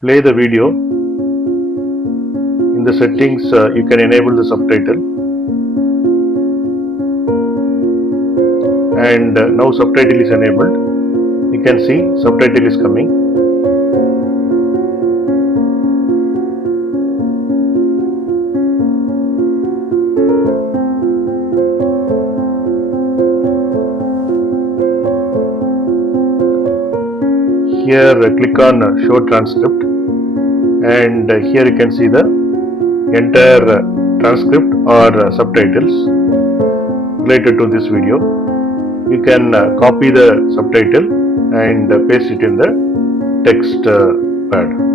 play the video. In the settings, you can enable the subtitle, and now subtitle is enabled. You can see subtitle is coming. Here click on show transcript, and here you can see the entire transcript or subtitles related to this video. You can copy the subtitle and paste it in the text pad.